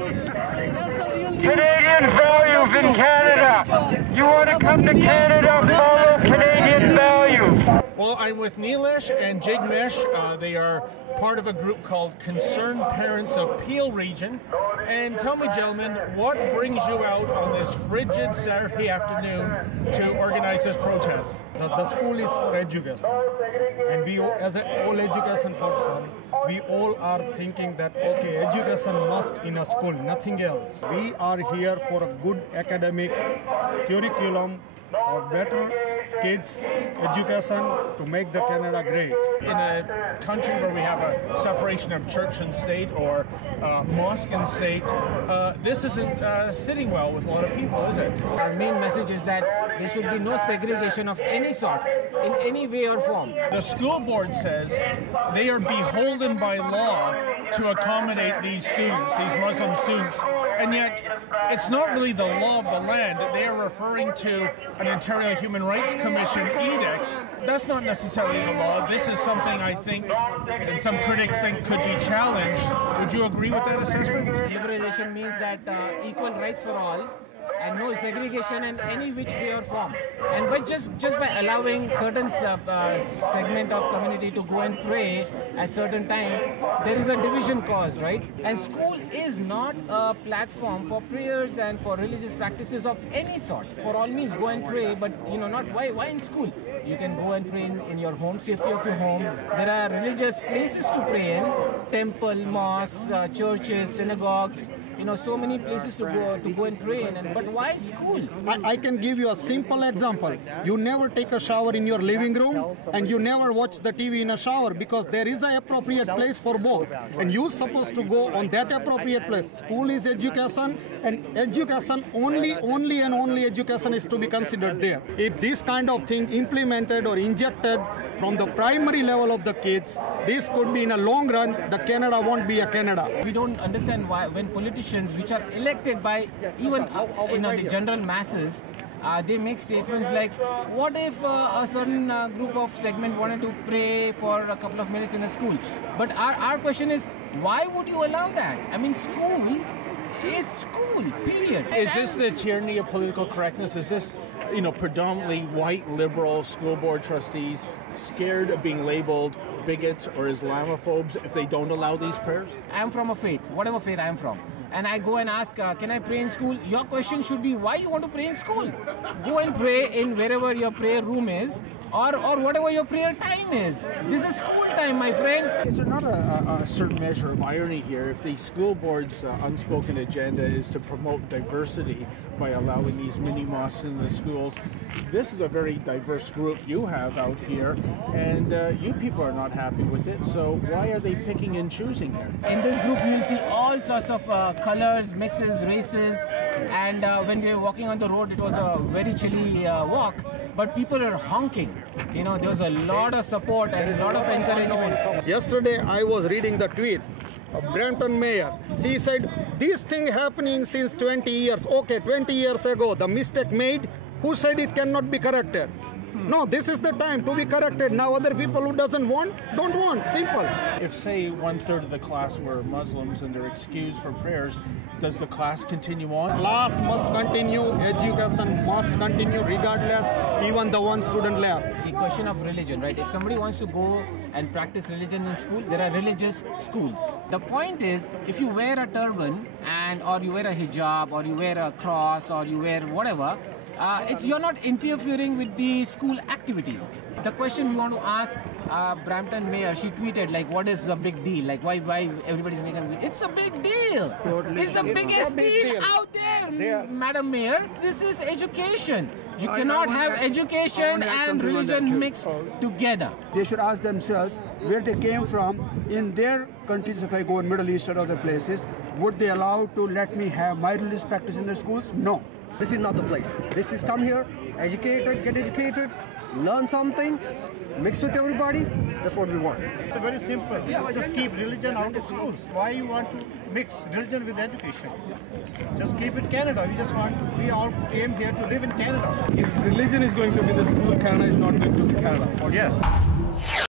Canadian values in Canada. You want to come to Canada, follow Canadian values. Well, I'm with Nilesh and Jigmesh. They are part of a group called Concerned Parents of Peel Region. And tell me, gentlemen, what brings you out on this frigid Saturday afternoon to organize this protest? The school is for education, and we, as an all education person, we all are thinking that okay, education must in a school, nothing else. We are here for a good academic curriculum or better kids education to make the Canada great. In a country where we have a separation of church and state, or mosque and state, this isn't sitting well with a lot of people, is it? Our main message is that there should be no segregation of any sort, in any way or form. The school board says they are beholden by law to accommodate these students, these Muslim students, and yet it's not really the law of the land. They are referring to an Ontario Human Rights Commission edict. That's not necessarily the law. This is something I think, and some critics think, could be challenged. Would you agree with that assessment? Liberalization means that equal rights for all, and no segregation in any which way or form. And but just by allowing certain segment of community to go and pray at certain time, there is a division caused, right? And school is not a platform for prayers and for religious practices of any sort. For all means, go and pray, but not why in school? You can go and pray in your home, safety of your home. There are religious places to pray in: temple, mosques, churches, synagogues. So many places to go and pray in. But why school? I can give you a simple example. You never take a shower in your living room, and you never watch the TV in a shower, because there is an appropriate place for both. And you're supposed to go on that appropriate place. School is education, and education only and only education is to be considered there. If this kind of thing implemented or injected from the primary level of the kids, this could be in a long run, the Canada won't be a Canada. We don't understand why when politicians which are elected by even the general masses, they make statements like, what if a certain group of segment wanted to pray for a couple of minutes in a school? But our question is, why would you allow that? I mean, school is school, period. Is this the tyranny of political correctness? Is this, predominantly white liberal school board trustees scared of being labeled bigots or Islamophobes if they don't allow these prayers? I'm from a faith, whatever faith I'm from, and I go and ask, can I pray in school? Your question should be, why you want to pray in school? Go and pray in wherever your prayer room is, or whatever your prayer time is. This is school time, my friend. Is there not a certain measure of irony here if the school board's unspoken agenda is to promote diversity by allowing these mini mosques in the schools? This is a very diverse group you have out here, and you people are not happy with it, so why are they picking and choosing here? In this group, you will see all sorts of colors, mixes, races, and when we were walking on the road, it was a very chilly walk, but people are honking. There was a lot of support and a lot of encouragement. Yesterday, I was reading the tweet of Brampton Mayor. She said, this thing happening since 20 years. Okay, 20 years ago, the mistake made. Who said it cannot be corrected? No, this is the time to be corrected. Now other people who don't want. Simple. If, say, 1/3 of the class were Muslims and they're excused for prayers, does the class continue on? Class must continue, education must continue regardless, even the one student left. The question of religion, right? If somebody wants to go and practice religion in school, there are religious schools. The point is, if you wear a turban or you wear a hijab or you wear a cross or you wear whatever, you're not interfering with the school activities. The question we want to ask Brampton Mayor, she tweeted, like, what is the big deal? Like, why everybody's making it? It's a big deal. It's the biggest deal out there, Madam Mayor. This is education. You cannot have education and religion mixed together. They should ask themselves where they came from. In their countries, if I go in Middle East or other places, would they allow to let me have my religious practice in their schools? No. This is not the place. This is come here, get educated, learn something, mix with everybody. That's what we want. It's very simple. Just keep religion out of schools. Why you want to mix religion with education? Just keep it Canada. We all came here to live in Canada. If religion is going to be the school, Canada is not going to be Canada. Yes.